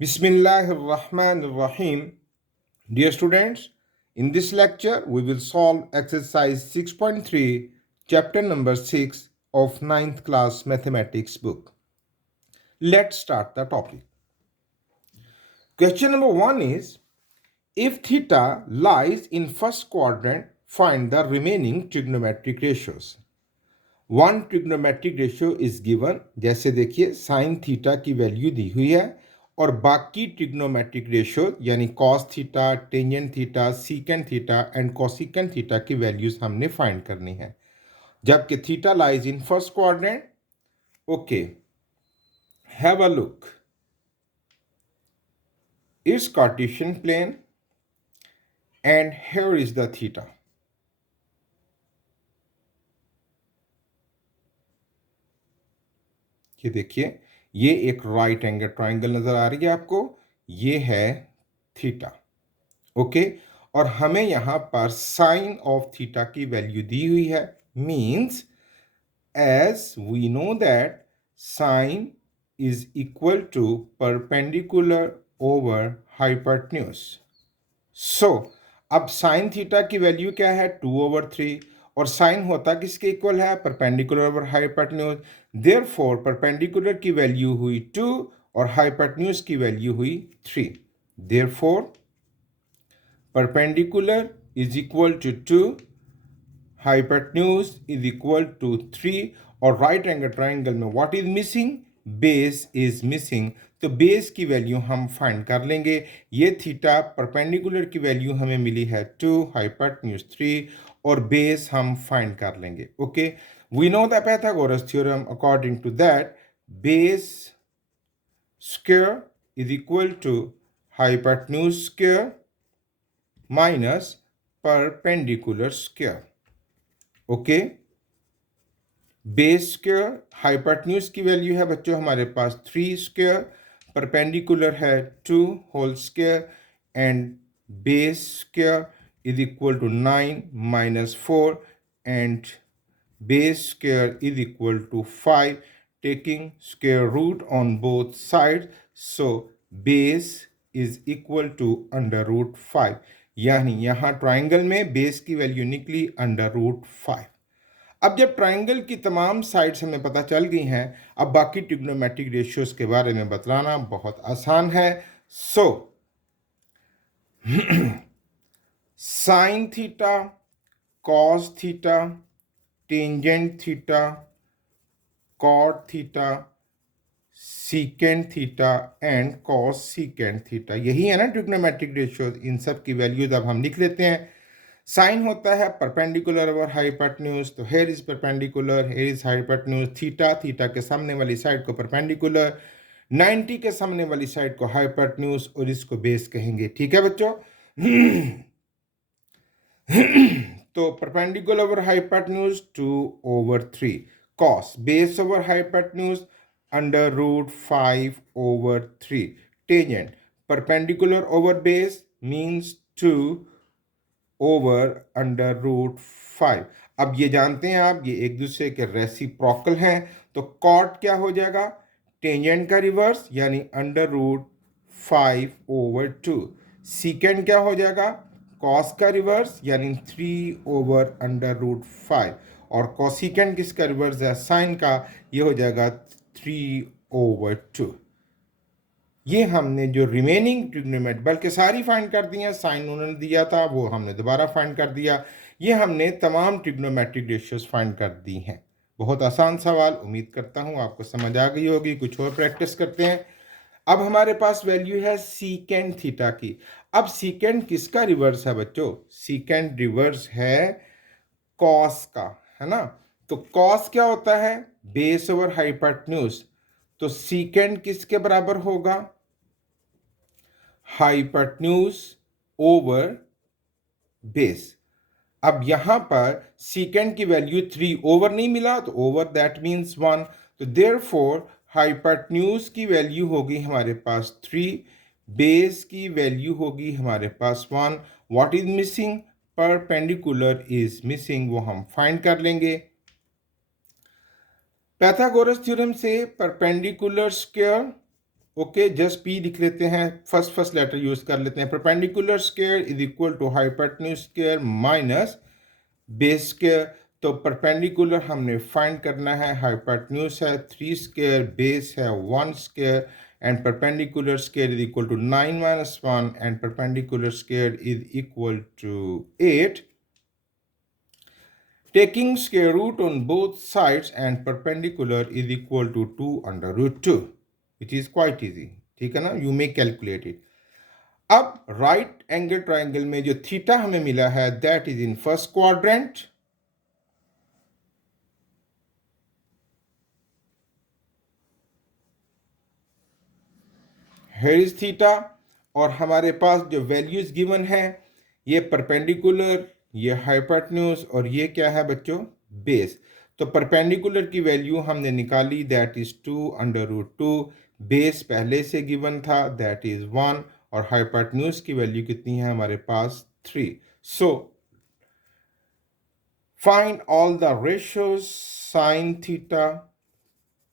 Bismillahirrahmanirrahim. Dear students, in this lecture we will solve exercise 6.3, chapter number 6 of ninth class mathematics book. Let's start the topic. Question number 1 is, if theta lies in first quadrant, find the remaining trigonometric ratios. One trigonometric ratio is given, जैसे देखिए sine theta की value दी हुई है और बाकी trigonometric ratio यानी cos theta, tangent theta, secant theta and cosecant theta की वैल्यूज हमने फाइंड करनी है, जबकि theta lies in first quadrant. Okay, have a look. It's Cartesian plane and here is the theta. ये देखिए, ये एक राइट एंगल ट्राइंगल नजर आ रही है आपको, ये है थीटा. ओके, और हमें यहां पर साइन ऑफ थीटा की वैल्यू दी हुई है. Means as we know that sine is equal to perpendicular over hypotenuse. So अब साइन थीटा की वैल्यू क्या है? 2/3. और साइन होता किसके इक्वल है? Perpendicular over hypotenuse. Therefore perpendicular की वैल्यू हुई 2 और हाइपोटेन्यूज की वैल्यू हुई 3. Therefore perpendicular is equal to 2, hypotenuse is equal to 3 और right angle triangle में what is missing? Base is missing. तो बेस की वैल्यू हम फाइंड कर लेंगे. ये थीटा परपेंडिकुलर की वैल्यू हमें मिली है 2, हाइपोटेन्यूज 3 और बेस हम फाइंड कर लेंगे. Okay, we know the Pythagoras theorem. According to that, base square is equal to hypotenuse square minus perpendicular square. Okay, base square, hypotenuse की वैल्यू है बच्चों हमारे पास 3 स्क्वायर, परपेंडिकुलर है 2 whole square and base square is equal to 9 minus 4 and base square is equal to 5, taking square root on both side. So base is equal to under root 5. यानी यहां triangle में base की value निकली under root 5. अब जब triangle की तमाम sides हमें पता चल गई हैं, अब बाकी ट्रिग्नोमेट्रिक रेशियोज के बारे में बतलाना बहुत आसान है. So sine theta, cos theta, tangent theta, cot theta, secant theta and cosecant theta, यही है ना ट्रिग्नोमेट्रिक रेशियोज. इन सब की वैल्यूज अब हम लिख लेते हैं. साइन होता है परपेंडिकुलर ओवर हाइपोटेन्यूज, तो here is perpendicular, here is hypotenuse. Theta, theta के सामने वाली साइड को परपेंडिकुलर, 90 के सामने वाली साइड को हाइपोटेन्यूज और इसको बेस कहेंगे. ठीक है बच्चों. तो perpendicular over hypotenuse 2/3, cos base over hypotenuse under root 5/3, tangent perpendicular over base means 2 over under root 5. अब ये जानते हैं आप, ये एक दूसरे के रेसिप्रोकल हैं. तो कॉट क्या हो जाएगा? टेंजेंट का रिवर्स यानी अंडर रूट 5/2. सीकेंड क्या हो जाएगा? कॉस का रिवर्स यानी 3 ओवर अंडर रूट 5. और कोसिकेंड किसका रिवर्स है? साइन का. ये हो जाएगा 3/2. ये हमने जो रिमेनिंग ट्रिग्नोमेट्री, बल्कि सारी फाइंड कर दी हैं. साइन उन्होंने दिया था, वो हमने दोबारा फाइंड कर दिया. ये हमने तमाम ट्रिग्नोमेट्रिक रेशियोज फाइंड कर दी हैं. बहुत आसान सवाल, उम्मीद करता हूँ आपको समझ आ गई होगी. कुछ और प्रैक्टिस करते हैं. अब हमारे पास वैल्यू है सीकेंड थीटा की. अब सीकेंड किसका रिवर्स है बच्चों? सीकेंड रिवर्स है कॉस का, है ना. तो कॉस क्या होता है? Base over hypotenuse. तो सीकेंड किसके बराबर होगा? Hypotenuse over base. अब यहां पर सीकेंड की वैल्यू 3 ओवर नहीं मिला, तो ओवर दैट मींस 1. तो देयरफॉर हाइपोटेन्यूज की वैल्यू होगी हमारे पास 3, बेस की वैल्यू होगी हमारे पास 1. What is missing? Perpendicular is missing, वो हम फाइंड कर लेंगे. पाइथागोरस थ्योरम से perpendicular square okay, just P लिख लेते हैं, फर्स्ट लेटर यूज कर लेते हैं। Perpendicular square is equal to hypotenuse square minus base square. तो परपेंडिकुलर हमने फाइंड करना है, हाइपोटेन्यूज है 3 स्क्वायर, बेस है 1 square, and perpendicular square is equal to 9 minus 1 and perpendicular square is equal to 8. Taking square root on both sides and perpendicular is equal to 2 under root 2. It is quite easy. ठीक है ना, you may calculate it. अब right angle triangle में जो theta हमें मिला है that is in first quadrant, here is theta, और हमारे पास जो वैल्यूज गिवन है ये परपेंडिकुलर, ये हाइपोटेन्यूज, और ये क्या है बच्चों, बेस। तो परपेंडिकुलर की वैल्यू हमने निकाली that is 2 under root 2, base पहले से गिवन था दैट इज 1, और हाइपोटेन्यूज की वैल्यू कितनी है हमारे पास 3। So find all the ratios, sign theta,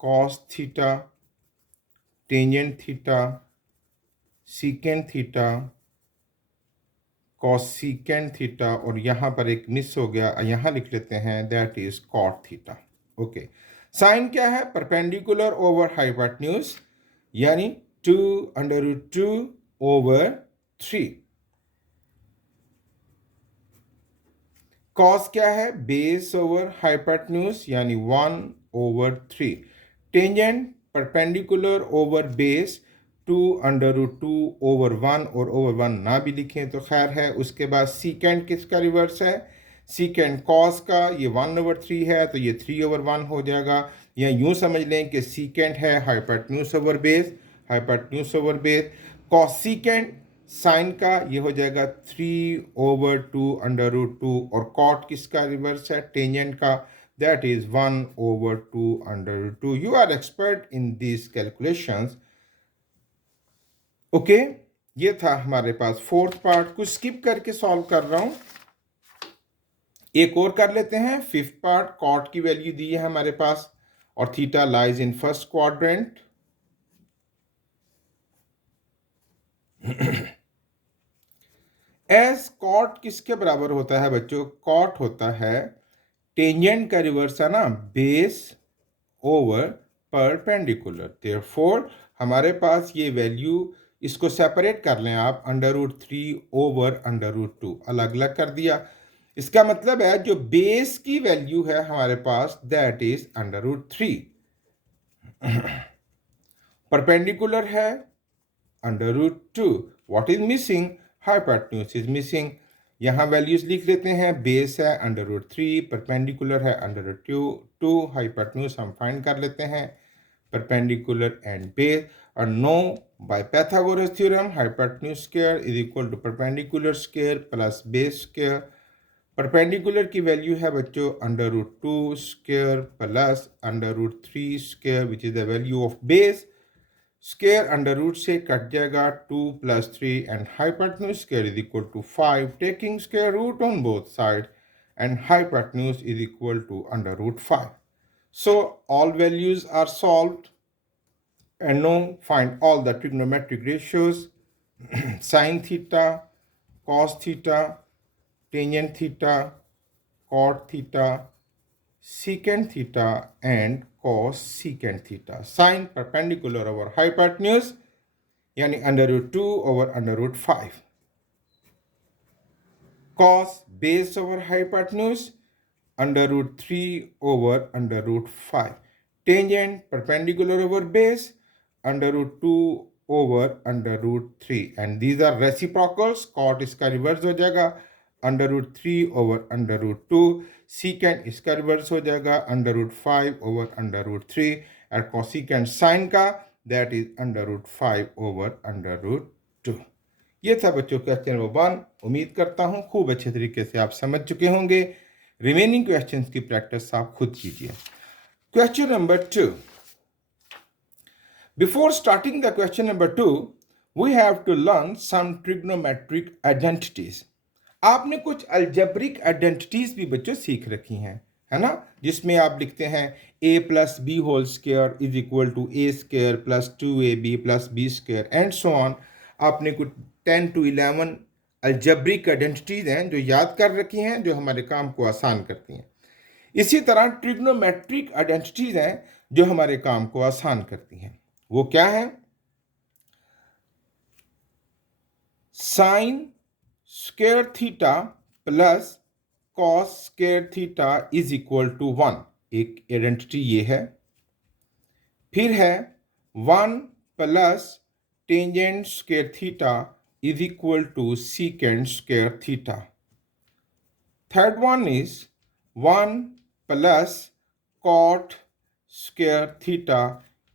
cos theta, tangent theta, secant theta, cosecant theta, और यहाँ पर एक मिस हो गया, यहाँ लिख लेते हैं that is cot theta. Okay, sine क्या है, परपेंडिकुलर ओवर हाइपोटेन्यूज, यानी 2 अंडर रूट 2 ओवर 3। कॉस क्या है, बेस ओवर हाइपोटेन्यूज यानी 1 over 3। Tangent perpendicular over base 2 under root 2 over 1, और ओवर 1 ना भी लिखें तो खैर है। उसके बाद सीकेंट किसका रिवर्स है, सीकेंट कॉस का, ये 1 ओवर 3 है तो ये 3 ओवर 1 हो जाएगा, या यूं समझ लें कि सीकेंट है hypotenuse over base, hypotenuse over base. Cosecant sine का ये हो जाएगा 3 ओवर 2 अंडर रूट 2, और कॉट किसका रिवर्स है, टेंजेंट का, that is 1 over 2 under root 2। You are expert in this calculations. Okay, ये था हमारे पास फोर्थ पार्ट, कुछ स्किप करके सॉल्व कर रहा हूं, एक और कर लेते हैं। फिफ्थ पार्ट, कॉट की वैल्यू दी है हमारे पास, और theta lies in first quadrant. As cot किसके बराबर होता है बच्चों, कॉट होता है टेंजेंट का रिवर्स है ना, बेस ओवर परपेंडिकुलर। देयरफॉर हमारे पास ये वैल्यू, इसको सेपरेट कर लें आप, under root 3 over under root 2 अलग अलग कर दिया। इसका मतलब है जो बेस की वैल्यू है हमारे पास that is under root 3, perpendicular है under root 2, what is missing, hypotenuse is missing. यहाँ वैल्यूज लिख लेते हैं, बेस है अंडर रूट 3, परपेंडिकुलर है अंडर रूट 2, हाइपोटेन्यूज हम फाइंड कर लेते हैं, परपेंडिकुलर एंड बेस, और know by Pythagoras theorem hypotenuse square is equal to perpendicular square plus base square. Perpendicular की वैल्यू है बच्चों under root 2 square plus under root 3 square which is the value of base. Square under root से cut जाएगा, 2 plus 3 and hypotenuse square is equal to 5, taking square root on both sides and hypotenuse is equal to under root 5. So all values are solved, and now find all the trigonometric ratios, sin theta, cos theta, tangent theta, cot theta, secant theta and cos secant theta. Sin perpendicular over hypotenuse यानी under root 2 over under root 5, cos base over hypotenuse under root 3 over under root 5, tangent perpendicular over base under root 2 over under root 3, and these are reciprocals, cot इसका reverse हो जाएगा under root 3 over under root 2, secant इसका reverse हो जाएगा under root 5 over under root 3, और cosecant sine का that is under root 5 over under root 2। ये था बच्चों क्वेश्चन नंबर 1। उम्मीद करता हूँ खूब अच्छे तरीके से आप समझ चुके होंगे। रिमेनिंग क्वेश्चंस की प्रैक्टिस आप खुद कीजिए। Question number 2, before starting the question number 2 we have to learn some trigonometric identities. आपने कुछ अलजेब्रिक आइडेंटिटीज भी बच्चों सीख रखी हैं, है ना, जिसमें आप लिखते हैं a plus B whole square is equal to A square plus 2ab plus B square and so on. आपने कुछ 10 to 11 अलजेब्रिक आइडेंटिटीज हैं जो याद कर रखी हैं, जो हमारे काम को आसान करती हैं। इसी तरह ट्रिग्नोमेट्रिक आइडेंटिटीज हैं जो हमारे काम को आसान करती हैं। वो क्या है? Sine square theta plus cos square theta is equal to 1, एक आइडेंटिटी ये है। फिर है 1 plus tangent square theta is equal to secant square theta. Third one is 1 plus cot square theta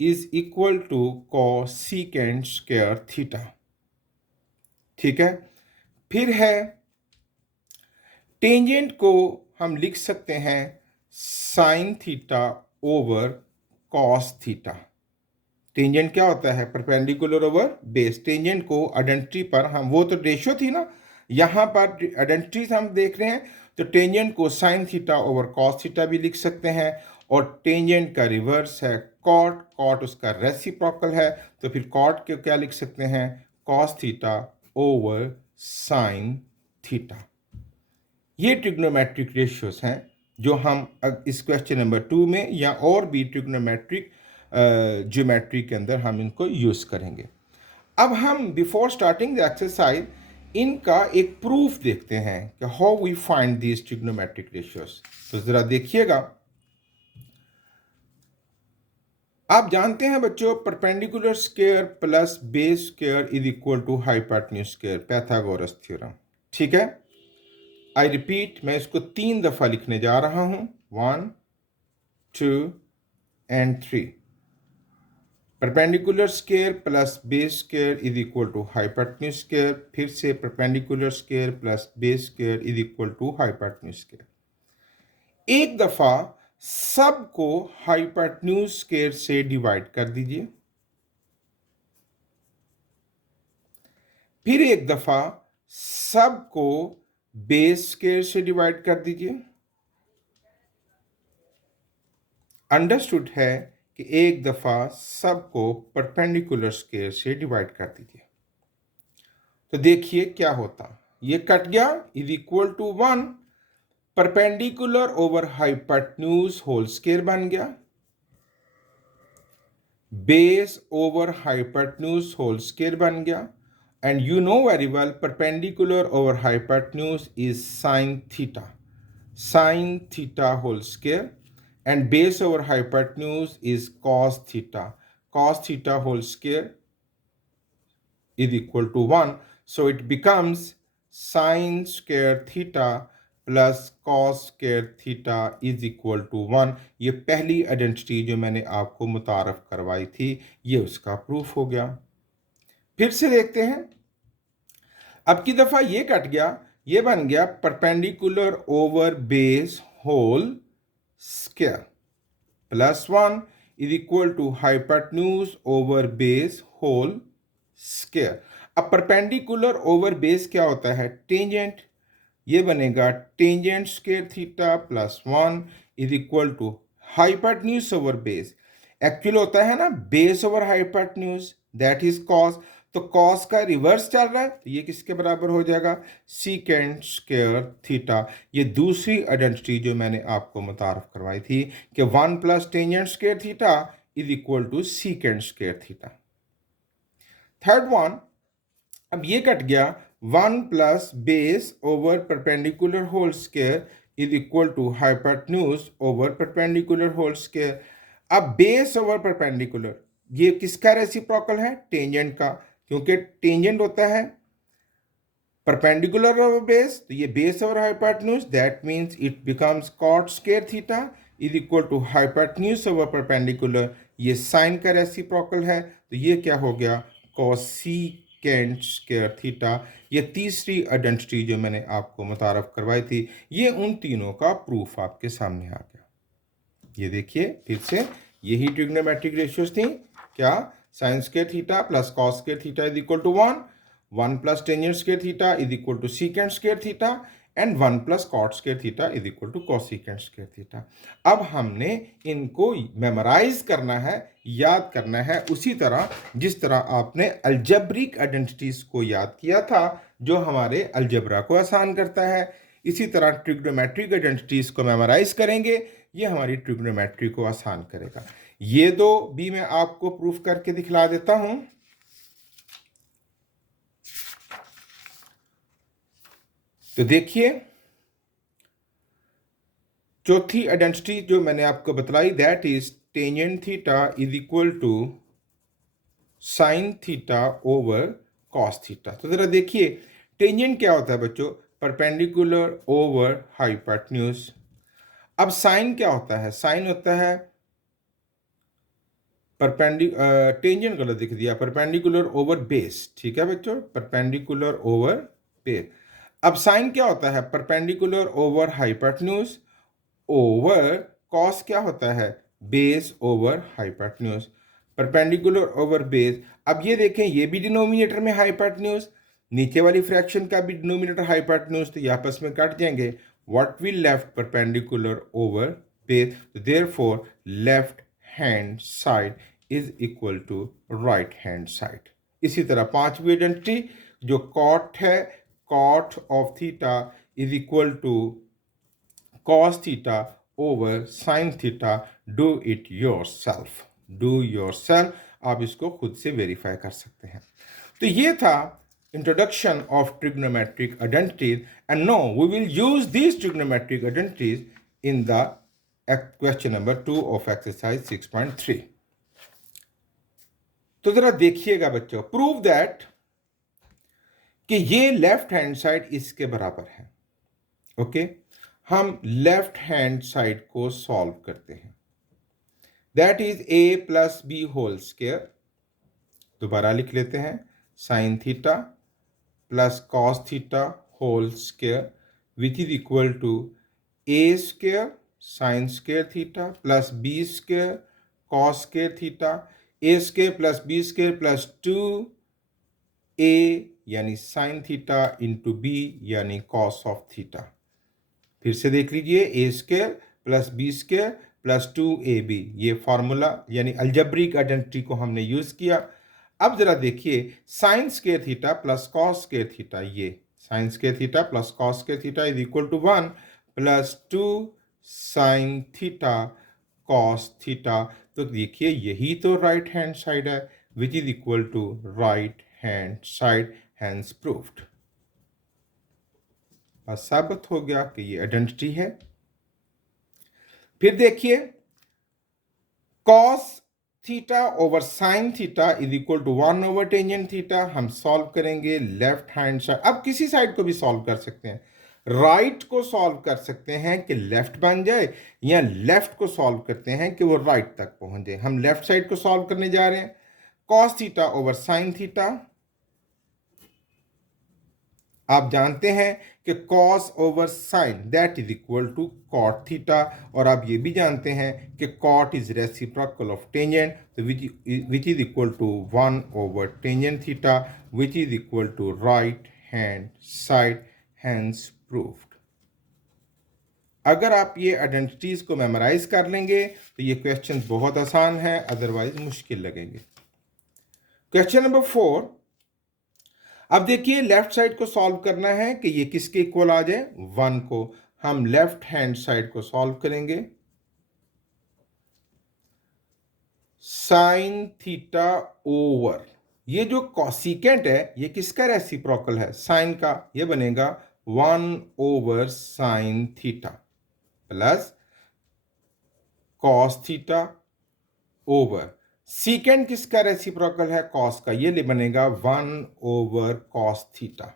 is equal to cosecant square theta. ठीक है। फिर है tangent को हम लिख सकते हैं sine theta over cos theta. Tangent क्या होता है? Perpendicular over base. टेंजेंट को आइडेंटिटी पर हम, वो तो रेशियो थी ना, यहाँ पर आइडेंटिटीज हम देख रहे हैं, तो टेंजेंट को sine theta over cos theta भी लिख सकते हैं। और टेंजेंट का रिवर्स है कॉट, कॉट उसका रेसिप्रोकल है, तो फिर कॉट के क्या लिख सकते हैं? Cos theta over sine theta. ये ट्रिग्नोमेट्रिक रेशियोज हैं जो हम इस क्वेश्चन नंबर 2 में या और भी ट्रिग्नोमेट्रिक ज्योमेट्री के अंदर हम इनको यूज करेंगे। अब हम बिफोर स्टार्टिंग द एक्सरसाइज इनका एक प्रूफ देखते हैं कि how we find these trigonometric ratios. तो जरा देखिएगा। आप जानते हैं बच्चों, perpendicular square plus base square is equal to hypotenuse square, Pythagoras theorem. ठीक है। आई रिपीट, मैं इसको 3 दफा लिखने जा रहा हूं, 1 2 and 3। Perpendicular square plus base square is equal to hypotenuse square. फिर से perpendicular square plus base square is equal to hypotenuse square. एक दफा सबको हाइपोटेन्यूज स्क्वायर से डिवाइड कर दीजिए। फिर एक दफा सबको बेस स्क्वायर से डिवाइड कर दीजिए। अंडरस्टूड है कि एक दफा सबको परपेंडिकुलर स्क्वायर से डिवाइड कर दीजिए। तो देखिए क्या होता, ये कट गया, is equal to 1। Perpendicular over hypotenuse whole square बन गया। Base over hypotenuse whole square बन गया। And you know very well perpendicular over hypotenuse is sine theta, sine theta whole square. And base over hypotenuse is cos theta. Cos theta whole square is equal to 1. So it becomes sin square theta plus cos square theta is equal to 1. ये पहली identity जो मैंने आपको मुतारफ करवाई थी, ये उसका proof हो गया। फिर से देखते हैं। अब की दफा ये कट गया, ये बन गया perpendicular over base whole square plus 1 is equal to hypotenuse over base whole square. अब परपेंडिकुलर ओवर बेस क्या होता है? टेंजेंट। ये बनेगा tangent square theta plus 1 is equal to hypotenuse over base. Actual होता है ना base over hypotenuse, that is cos. तो कॉस का रिवर्स चल रहा है, तो ये किसके बराबर हो जाएगा? Secant square theta. ये दूसरी आइडेंटिटी जो मैंने आपको मुतारफ करवाई थी कि 1 plus tangent square theta is equal to secant square theta. Third one, अब ये कट गया, 1 plus base over perpendicular whole square is equal to hypotenuse over perpendicular whole square. अब बेस ओवर परपेंडिकुलर, ये किसका रेसिप्रोकल है? Tangent का, क्योंकि tangent होता है परपेंडिकुलर ओवर बेस, तो ये base over hypotenuse, that means it becomes cot square theta is equal to hypotenuse over perpendicular. ये साइन का रेसिप्रोकल है, तो ये क्या हो गया? Cosecant square theta. ये तीसरी आइडेंटिटी जो मैंने आपको मुतारफ करवाई थी, ये उन तीनों का प्रूफ आपके सामने आ गया। ये देखिए फिर से, यही ट्रिग्नोमेट्रिक रेशियोज थी। क्या? Sine square theta plus cos square theta is equal to 1, 1 plus tangent square theta is equal to secant square theta, and 1 plus cot square theta is equal to cosecant square theta. अब हमने इनको memorise करना है, याद करना है, उसी तरह जिस तरह आपने अलजेब्रिक आइडेंटिटीज को याद किया था जो हमारे अलजेब्रा को आसान करता है। इसी तरह ट्रिग्नोमेट्रिक आइडेंटिटीज को मेमोराइज करेंगे, ये हमारी ट्रिग्नोमेट्री को आसान करेगा। ये दो भी मैं आपको प्रूफ करके दिखला देता हूं। तो देखिए, चौथी आइडेंटिटी जो मैंने आपको बतलाई, that is tangent theta is equal to sine theta over cos theta. तो जरा देखिए, टेंजेंट क्या होता है बच्चों? Perpendicular over hypotenuse. अब साइन क्या होता है? साइन होता है टेंजेंट गलत लिख दिया, परपेंडिकुलर ओवर बेस। ठीक है बच्चों, परपेंडिकुलर ओवर बेस। अब साइन क्या होता है? Perpendicular over hypotenuse over cos क्या होता है? Base over hypotenuse. Perpendicular over base. अब ये देखें, ये भी डिनोमिनेटर में हाइपोटेन्यूज, नीचे वाली फ्रैक्शन का भी डिनोमिनेटर हाइपोटेन्यूज, तो ये आपस में कट जाएंगे। What will left perpendicular over base, therefore left hand side is equal to right hand side. इसी तरह पांचवी आइडेंटिटी जो कॉट है, cot of theta is equal to cos theta over sin theta, do it yourself, do yourself। आप इसको खुद से verify कर सकते हैं। तो ये था introduction of trigonometric identities, and now we will use these trigonometric identities in the question number 2 of exercise 6.3। तो जरा देखिएगा बच्चों, प्रूव दैट कि ये लेफ्ट हैंड साइड इसके बराबर है। ओके, हम लेफ्ट हैंड साइड को सॉल्व करते हैं। That is a plus B whole square. दोबारा लिख लेते हैं, sine theta plus cos theta whole square which is equal to A square sine square theta plus B square cos square theta, a square plus B square plus 2a यानी sine theta into b यानी cos of theta. फिर से देख लीजिए, a square plus B square plus 2ab, ये formula यानी algebraic identity को हमने यूज किया। अब जरा देखिए, sine square theta plus cos square theta, ये sine square theta plus cos square theta is equal to 1 plus 2 sine theta cos theta. तो देखिए, यही तो राइट हैंड साइड है, which is equal to right hand side, hence proved. बस साबित हो गया कि ये आइडेंटिटी है। फिर देखिए, cos theta over sine theta is equal to 1 over tangent theta. हम सॉल्व करेंगे लेफ्ट हैंड साइड। अब किसी साइड को भी सॉल्व कर सकते हैं, राइट को सॉल्व कर सकते हैं कि लेफ्ट बन जाए, या लेफ्ट को सॉल्व करते हैं कि वो राइट तक पहुंच जाए। हम लेफ्ट साइड को सॉल्व करने जा रहे हैं। Cos theta over sine theta, आप जानते हैं कि cos over sine that is equal to cot theta, और आप ये भी जानते हैं कि cot is reciprocal of tangent, तो which is equal to 1 over tangent theta which is equal to right hand side, hence proved. अगर आप ये आइडेंटिटीज को मेमोराइज कर लेंगे तो ये क्वेश्चन बहुत आसान है, अदरवाइज मुश्किल लगेंगे। क्वेश्चन नंबर 4, अब देखिए, लेफ्ट साइड को सॉल्व करना है कि ये किसके इक्वल आ जाए? 1 को। हम लेफ्ट हैंड साइड को सॉल्व करेंगे। साइन थीटा ओवर, ये जो कॉसिकेंट है ये किसका रेसिप्रोकल है? साइन का। ये बनेगा 1 over sine theta plus cos theta over सीकेंड किसका रेसिप्रोकल है? कॉस का। ये बनेगा 1 ओवर कॉस थीटा।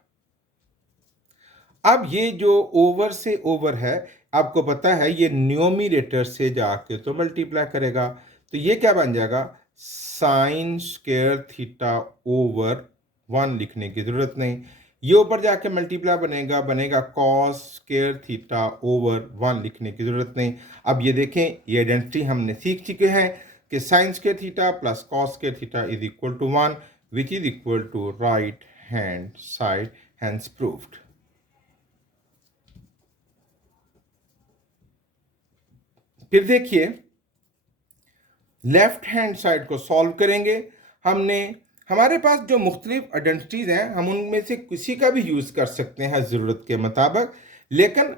अब ये जो ओवर से ओवर है, आपको पता है ये न्यूमरेटर से जाके तो मल्टीप्लाई करेगा, तो ये क्या बन जाएगा? साइन स्क्वायर थीटा ओवर 1 लिखने की जरूरत नहीं, ये ऊपर जाके मल्टीप्लाई बनेगा कॉस स्क्वायर थीटा ओवर 1 लिखने की जरूरत नहीं। अब ये देखें, ये आइडेंटिटी हमने सीख चुके हैं कि sine square theta plus cos square theta is equal to 1 which is equal to right hand side, hence proved. फिर देखिए लेफ्ट हैंड साइड को सॉल्व करेंगे। हमारे पास जो मुख्तलिफ आइडेंटिटीज़ हैं हम उनमें से किसी का भी यूज़ कर सकते हैं ज़रूरत के मुताबिक, लेकिन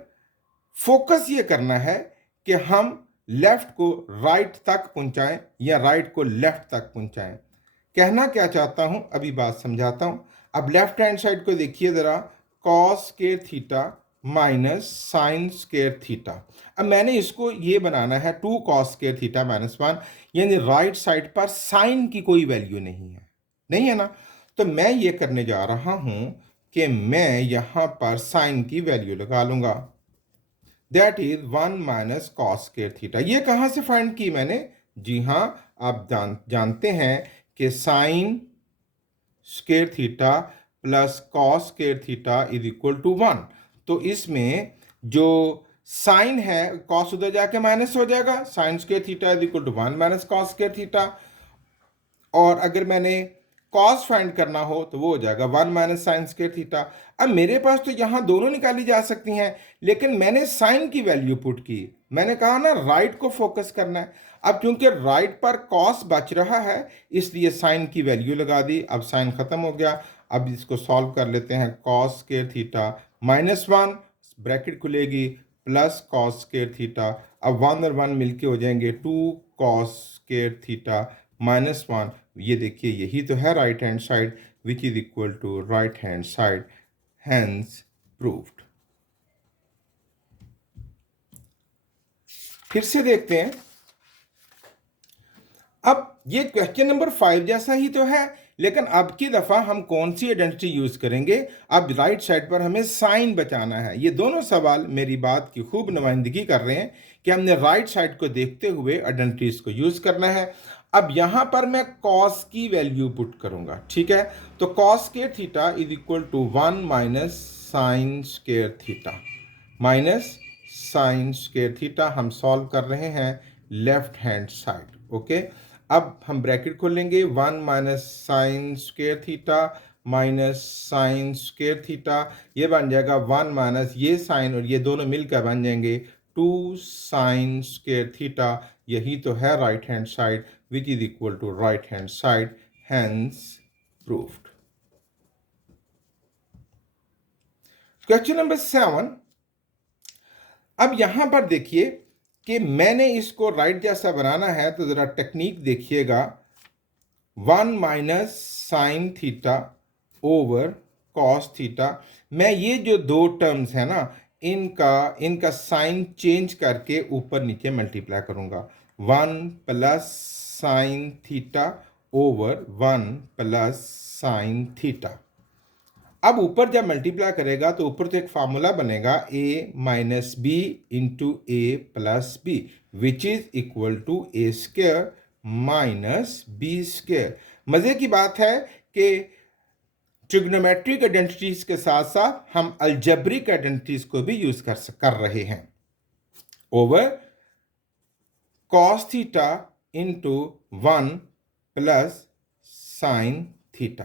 फोकस ये करना है कि हम लेफ्ट को राइट तक पहुंचाएं या राइट को लेफ्ट तक पहुंचाएं। कहना क्या चाहता हूं अभी बात समझाता हूं। अब लेफ्ट हैंड साइड को देखिए ज़रा, cos square theta minus sine square theta. अब मैंने इसको ये बनाना है 2 कॉस स्क्वायर थीटा माइनस 1, यानी राइट साइड पर साइन की कोई वैल्यू नहीं है ना। तो मैं ये करने जा रहा हूं कि मैं यहां पर साइन की वैल्यू लगा लूंगा, that is 1 minus cos square theta. ये कहां से फाइंड की मैंने? जी हां, आप जानते हैं कि sine square theta plus cos square theta is equal to 1। तो इसमें जो साइन है कॉस उधर जाके माइनस हो जाएगा, sine square theta is equal to 1 minus cos square theta. और अगर मैंने कॉस फाइंड करना हो तो वो हो जाएगा 1 माइनस साइन स्क्वायर थीटा। अब मेरे पास तो यहाँ दोनों निकाली जा सकती हैं, लेकिन मैंने साइन की वैल्यू पुट की। मैंने कहा ना राइट को फोकस करना है। अब क्योंकि राइट पर कॉस बच रहा है इसलिए साइन की वैल्यू लगा दी। अब साइन खत्म हो गया। अब इसको सॉल्व कर लेते हैं। Cos square theta minus 1 bracket खुलेगी प्लस कॉस स्क्वायर थीटा। अब 1 और 1 मिलके हो जाएंगे 2 कॉस स्क्वायर थीटा माइनस 1। ये देखिए यही तो है right hand side, which is equal to right hand side, hence proved. फिर से देखते हैं। अब ये क्वेश्चन नंबर 5 जैसा ही तो है, लेकिन अब की दफा हम कौन सी आइडेंटिटी यूज करेंगे? अब राइट साइड पर हमें साइन बचाना है। ये दोनों सवाल मेरी बात की खूब नुमाइंदगी कर रहे हैं कि हमने राइट साइड को देखते हुए आइडेंटिटीज को यूज करना है। अब यहां पर मैं कॉस की वैल्यू पुट करूंगा, ठीक है। तो cos square theta is equal to 1 minus sine square theta minus sine square theta. हम सॉल्व कर रहे हैं लेफ्ट हैंड साइड, ओके। अब हम ब्रैकेट खोलेंगे 1 minus sine square theta minus sine square theta. ये बन जाएगा 1 माइनस ये साइन और ये दोनों मिलकर बन जाएंगे 2 साइन स्क्वायर थीटा। यही तो है right hand side, which is equal to right hand side, hence proved. Question number 7। अब यहां पर देखिए कि मैंने इसको राइट जैसा बनाना है, तो जरा टेक्निक देखिएगा। 1 minus sine theta over cos theta. मैं ये जो दो टर्म्स है ना इनका साइन चेंज करके ऊपर नीचे मल्टीप्लाई करूंगा। 1 plus sine theta over 1 plus sine theta. अब ऊपर जब मल्टीप्लाई करेगा तो ऊपर तो एक फार्मूला बनेगा a minus B into A plus B, which is equal to A square minus B square. मजे की बात है कि ट्रिग्नोमेट्रिक आइडेंटिटीज के साथ साथ हम अलजेब्रिक आइडेंटिटीज को भी यूज कर रहे हैं। Over cos theta into 1 plus sine theta.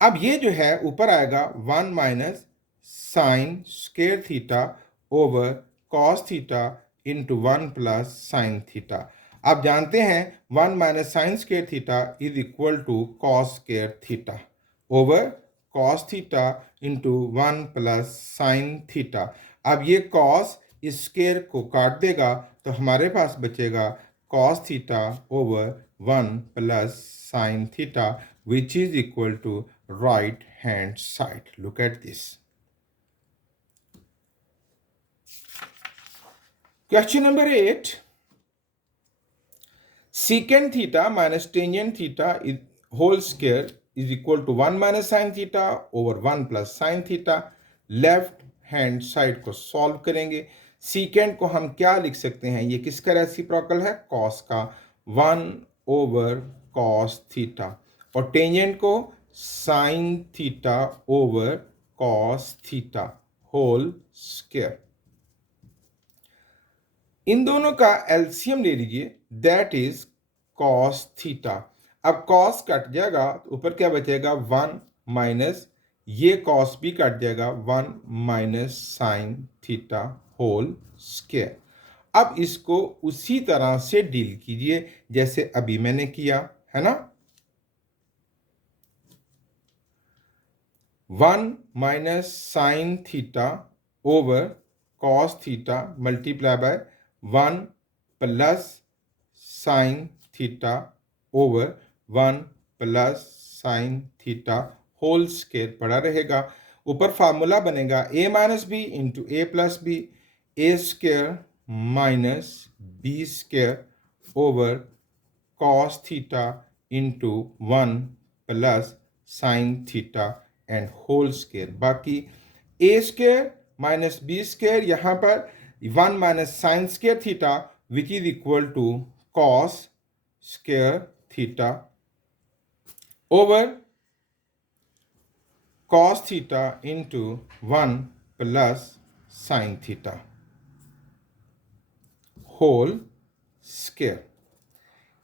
अब ये जो है ऊपर आएगा 1 minus sine square theta over cos theta into 1 plus sine theta. आप जानते हैं 1 minus sine square theta is equal to cos square theta over cos theta into 1 plus sine theta. अब ये कॉस इस स्क्वायर को काट देगा तो हमारे पास बचेगा cos theta over 1 plus sine theta, which is equal to right hand side. Look at this. Question number 8. Secant theta minus tangent theta is whole square is equal to 1 minus sin theta over 1 plus sin theta. Left hand side को solve करेंगे। Secant को हम क्या लिख सकते हैं? ये किसका रेसिप्रोकल है? कॉस का, 1 ओवर कॉस थीटा। और टेंजेंट को sine theta over cos theta whole square. इन दोनों का एलसीएम ले लीजिए, दैट इज कॉस थीटा। अब कॉस कट जाएगा तो ऊपर क्या बचेगा? 1 माइनस ये कॉस भी कट जाएगा, 1 minus sine theta whole square. अब इसको उसी तरह से डील कीजिए जैसे अभी मैंने किया, है ना। 1 minus sine theta over cos theta multiply by 1 plus sine theta over 1 plus sine theta whole square पड़ा रहेगा। ऊपर फार्मूला बनेगा a minus B into A plus B, A square minus B square over cos theta into 1 plus sin theta and whole square। बाकी a square minus b square यहाँ पर 1 minus sin square theta which is equal to cos square theta over cos theta into 1 plus sin theta whole square।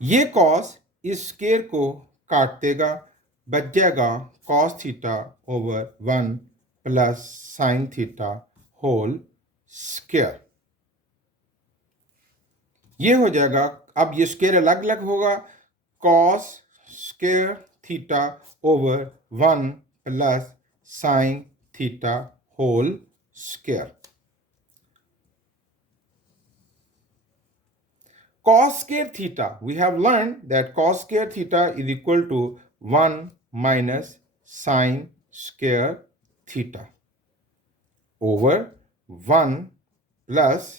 ये cos इस square को काट देगा, बच जाएगा cos theta over 1 plus sine theta whole square. ये हो जाएगा, अब ये स्क्वायर अलग अलग होगा, cos square theta over 1 plus sine theta whole square. Cos square theta, we have learned that cos square theta is equal to 1 minus sin square theta over 1 plus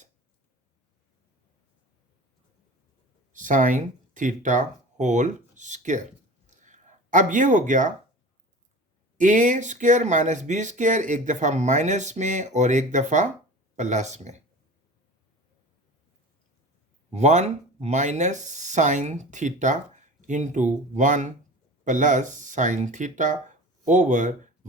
sin theta whole square। अब ये हो गया a square minus B square, एक दफा minus में और एक दफा प्लस में। 1 minus sin theta into 1 plus sin theta over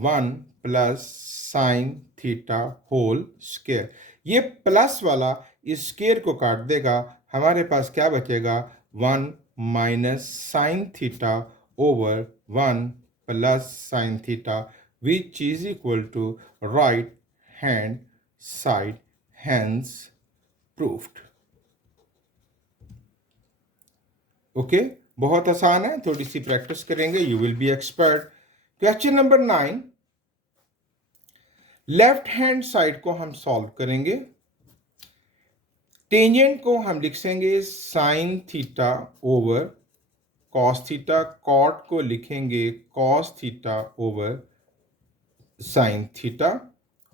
1 plus sin theta whole square। ये प्लस वाला इस स्क्वायर को काट देगा, हमारे पास क्या बचेगा 1 minus sin theta over 1 plus sin theta which is equal to right hand side, hence proved। Okay बहुत आसान है, थोड़ी सी प्रैक्टिस करेंगे, you will be expert. Question number 9, left hand side को हम सॉल्व करेंगे। टेंजेंट को हम लिखेंगे sine theta over cos theta, cot को लिखेंगे cos theta over sine theta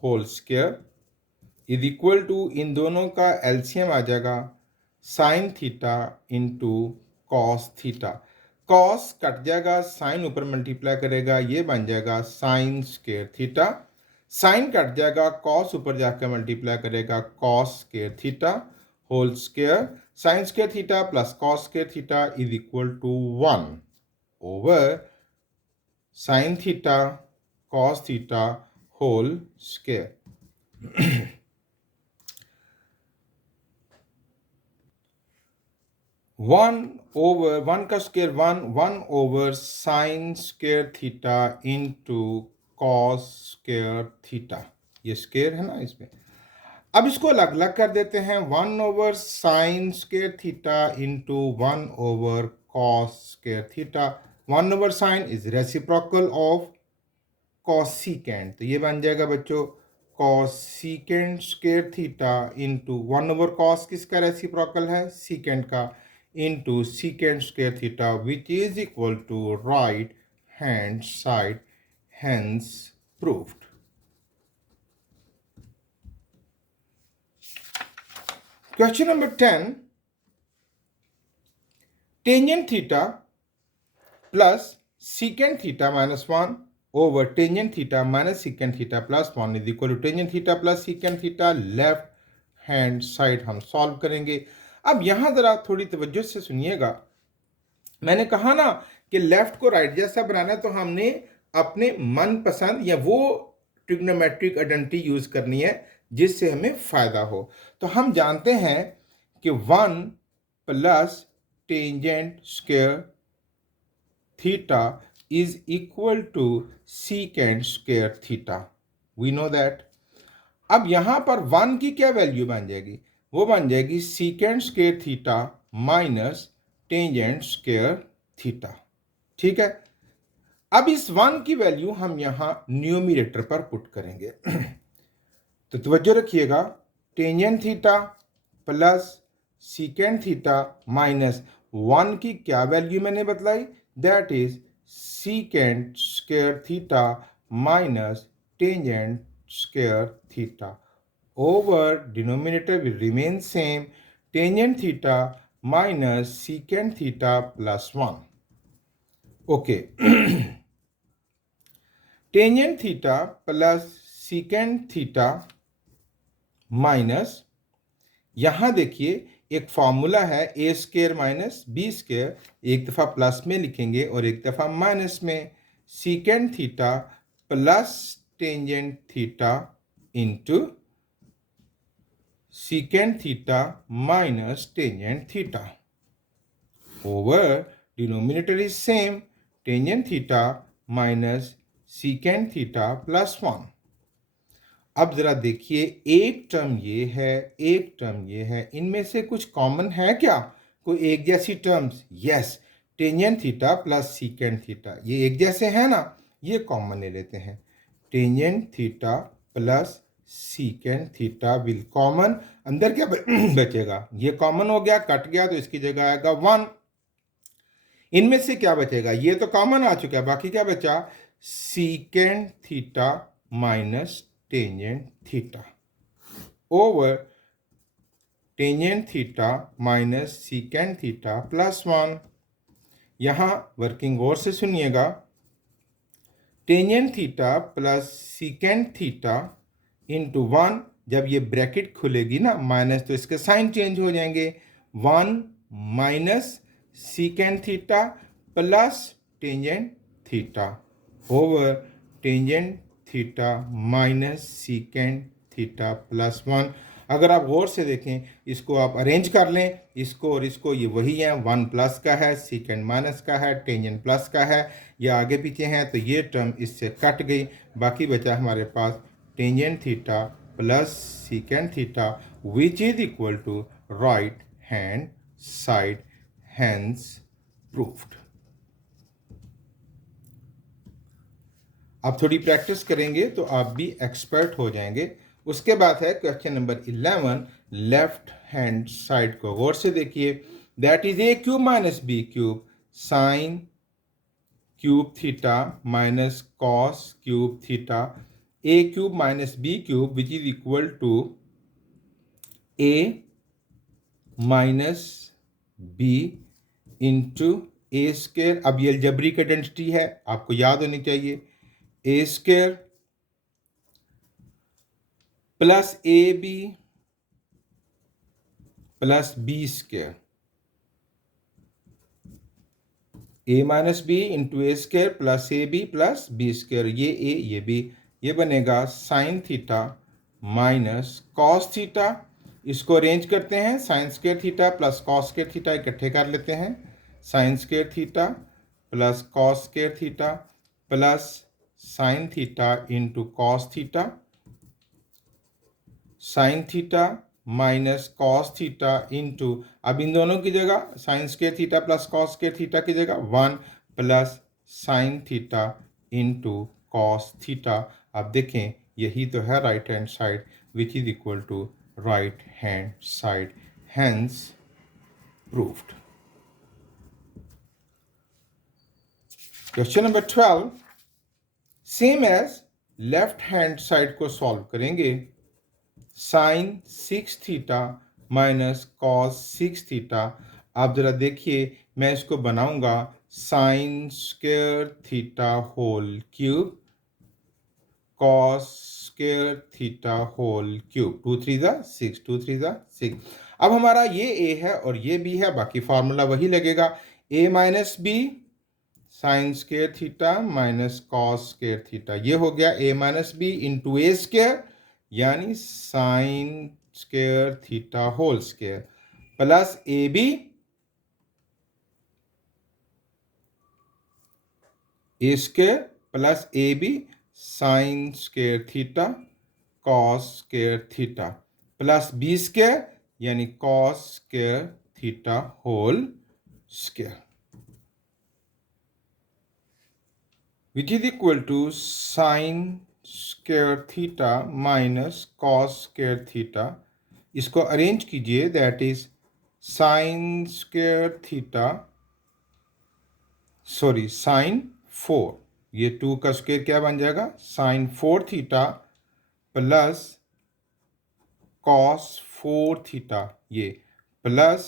whole square is equal to, इन दोनों का एलसीएम आ जाएगा sine theta into cos theta. Cos cut जाएगा, साइन ऊपर मल्टीप्लाई करेगा, ये बन जाएगा sine square theta. Sine cut जाएगा, कॉस ऊपर जाकर मल्टीप्लाई करेगा cos square theta whole square. Sine square theta plus cos square theta is equal to 1 over sine theta cos theta whole square. 1 over 1 का square 1 over sine square theta into cos square theta, ये square है ना इसमें। अब इसको अलग अलग कर देते हैं, 1 over sine square theta into 1 over cos square theta. 1 over sine is reciprocal of cosecant, तो ये बन जाएगा बच्चों cosecant square theta into 1 over cos किसका रेसिप्रोकल है, सीकेंट का, into secant square theta which is equal to right hand side, hence proved। Question number 10, tangent theta plus secant theta minus 1 over tangent theta minus secant theta plus 1 is equal to tangent theta plus secant theta, left hand side हम solve करेंगे। अब यहां जरा थोड़ी तवज्जो से सुनिएगा, मैंने कहा ना कि लेफ्ट को राइट जैसा बनाना है, तो हमने अपने मनपसंद या वो ट्रिग्नोमेट्रिक आइडेंटिटी यूज करनी है जिससे हमें फायदा हो। तो हम जानते हैं कि 1 plus tangent square theta is equal to secant square theta, we know that. अब यहां पर 1 की क्या वैल्यू बन जाएगी, वो बन जाएगी secant square theta minus tangent square theta. ठीक है, अब इस 1 की वैल्यू हम यहां न्यूमिनेटर पर पुट करेंगे। तो तवज्जो रखिएगा, tangent theta plus secant theta minus 1 की क्या वैल्यू मैंने बतलाई, that is secant square theta minus tangent square theta over denominator will remain same, tangent theta minus secant theta plus 1. Okay. Tangent theta plus secant theta minus, यहां देखिए एक formula है ए square minus B square, एक दफा plus में लिखेंगे और एक दफा माइनस में, secant theta plus tangent theta into secant theta minus tangent theta over denominator is same, tangent theta minus secant theta plus 1. अब जरा देखिए, एक टर्म ये है, एक टर्म ये है, इनमें से कुछ कॉमन है क्या, कोई एक जैसी terms? Yes, tangent theta plus secant theta ये एक जैसे हैं ना, ये कॉमन ले लेते हैं। Tangent theta plus secant theta will common, अंदर क्या बचेगा, ये कॉमन हो गया, कट गया तो इसकी जगह आएगा 1। इनमें से क्या बचेगा, ये तो कॉमन आ चुका है, बाकी क्या बचा, secant theta minus tangent theta over tangent theta minus secant theta plus 1। यहां वर्किंग गौर से सुनिएगा, tangent theta plus secant theta into 1, जब ये ब्रैकेट खुलेगी ना माइनस, तो इसके साइन चेंज हो जाएंगे, 1 minus secant theta plus tangent theta over tangent theta minus secant theta plus 1। अगर आप गौर से देखें, इसको आप अरेंज कर लें, इसको और इसको, ये वही है, 1 प्लस का है, सीकेंट माइनस का है, टेंजेंट प्लस का है, ये आगे पीछे हैं, तो ये टर्म इससे कट गई, बाकी बचा हमारे पास tangent theta plus secant theta which is equal to right hand side, hence proofed. आप थोड़ी प्रैक्टिस करेंगे तो आप भी एक्सपर्ट हो जाएंगे। उसके बाद है question number 11, left hand side को गौर से देखिए, that is a cube minus b cube sine cube theta minus cos cube theta, a cube minus b cube which is equal to a minus B into a square. अब ये algebraic identity है, आपको याद होनी चाहिए, a square plus a b plus b square, a minus B into a square plus a b plus b square, ये ए ये B, ये बनेगा sine theta minus cos theta. इसको अरेंज करते हैं, sign square theta plus cos square theta इकट्ठे कर लेते हैं, sign square theta plus cos square theta plus sine theta into cos theta, sine theta minus cos theta into, अब इन दोनों की जगह sign square theta plus cos square theta की जगह 1 plus sine theta into cos theta. अब देखें, यही तो है right hand side which is equal to right hand side, hence proved. Question number 12, same as left hand side को solve करेंगे, sine 6 theta minus cos 6 theta. आप जरा देखिए, मैं इसको बनाऊंगा sine square theta whole cube cos square theta whole cube, 2 3 ज़ा 6, 2 3 ज़ा 6। अब हमारा ये ए है और ये बी है, बाकी फार्मूला वही लगेगा, a minus b sine square theta minus cos square theta, ये हो गया a minus B into a square यानी sine square theta whole square plus a b A square plus a b sine square theta cos square theta plus B square यानी cos square theta whole square, which is equal to sine square theta minus cos square theta. इसको arrange कीजिए, that is sine square theta, sorry sine 4, ये 2 का square क्या बन जाएगा, sine 4 theta plus cos 4 theta, ये plus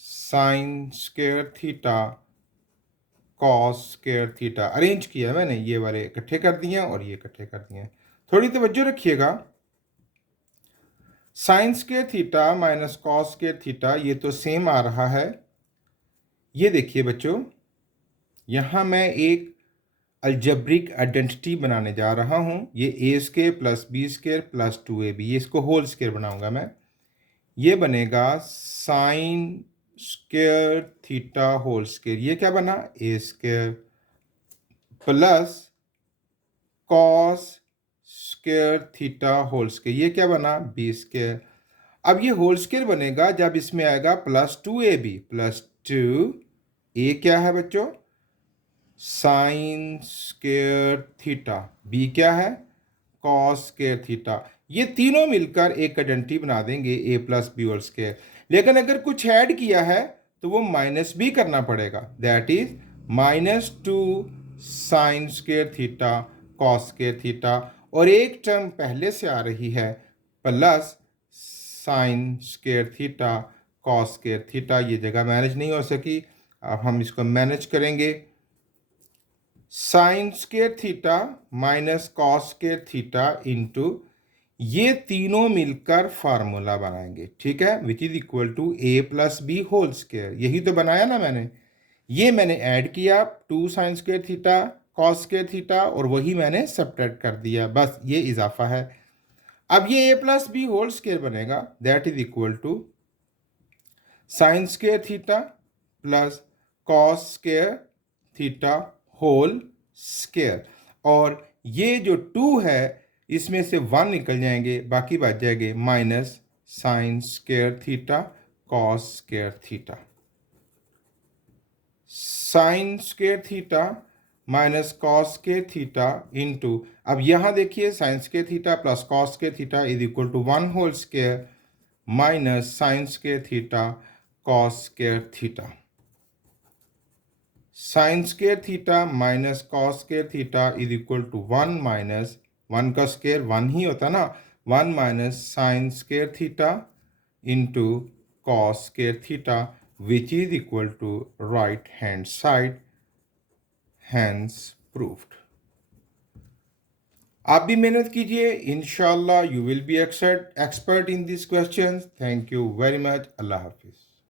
sine square theta cos square theta. Arrange किया मैंने, ये वाले इकट्ठे कर दिए और ये इकट्ठे कर दिए। थोड़ी तवज्जो रखिएगा, sign square theta minus cos square theta ये तो सेम आ रहा है। ये देखिए बच्चों, यहाँ मैं एक अलजेब्रिक आइडेंटिटी बनाने जा रहा हूँ। ये a square plus B square plus 2ab, ये इसको होल स्क्वायर बनाऊंगा मैं। ये बनेगा sine square theta whole square, ये क्या बना, a square plus cos square theta whole square, ये क्या बना, बी स्क्वायर। अब ये होल स्क्वायर बनेगा जब इसमें आएगा प्लस 2ab, प्लस 2a क्या है बच्चों, साइन स्क्वायर थीटा, बी क्या है, कॉस स्क्वायर थीटा। ये तीनों मिलकर एक आइडेंटिटी बना देंगे ए प्लस बी होल स्क्वायर। लेकिन अगर कुछ ऐड किया है तो वो माइनस भी करना पड़ेगा, that is -2 sign square theta cos square theta, और एक टर्म पहले से आ रही है plus sine square theta cos square theta. ये जगह मैनेज नहीं हो सकी, अब हम इसको मैनेज करेंगे। Sine square theta minus cos square theta into, ये तीनों मिलकर फार्मूला बनाएंगे, ठीक है, which is equal to A plus B whole square. यही तो बनाया ना मैंने, ये मैंने ऐड किया 2 sign square theta cos square theta और वही मैंने सब्ट्रैक्ट कर दिया, बस ये इजाफा है। अब ये A plus B whole square बनेगा, that is equal to sine square theta plus cos square theta whole square, और ये जो 2 है इसमें से 1 निकल जाएंगे, बाकी बच जाएंगे minus sine square theta cos square theta. Sine square theta minus cos square theta into, अब यहाँ देखिए sine square theta plus cos square theta is equal to 1 whole square minus sine square theta cos square theta. Sine square theta minus cos square theta is equal to 1 minus 1 का square 1 ही होता ना, 1 minus sine square theta into cos square theta, which is equal to right hand side, hence proved. आप भी मेहनत कीजिए, इंशाल्लाह you will be expert in this question. Thank you very much, अल्लाह हाफिज।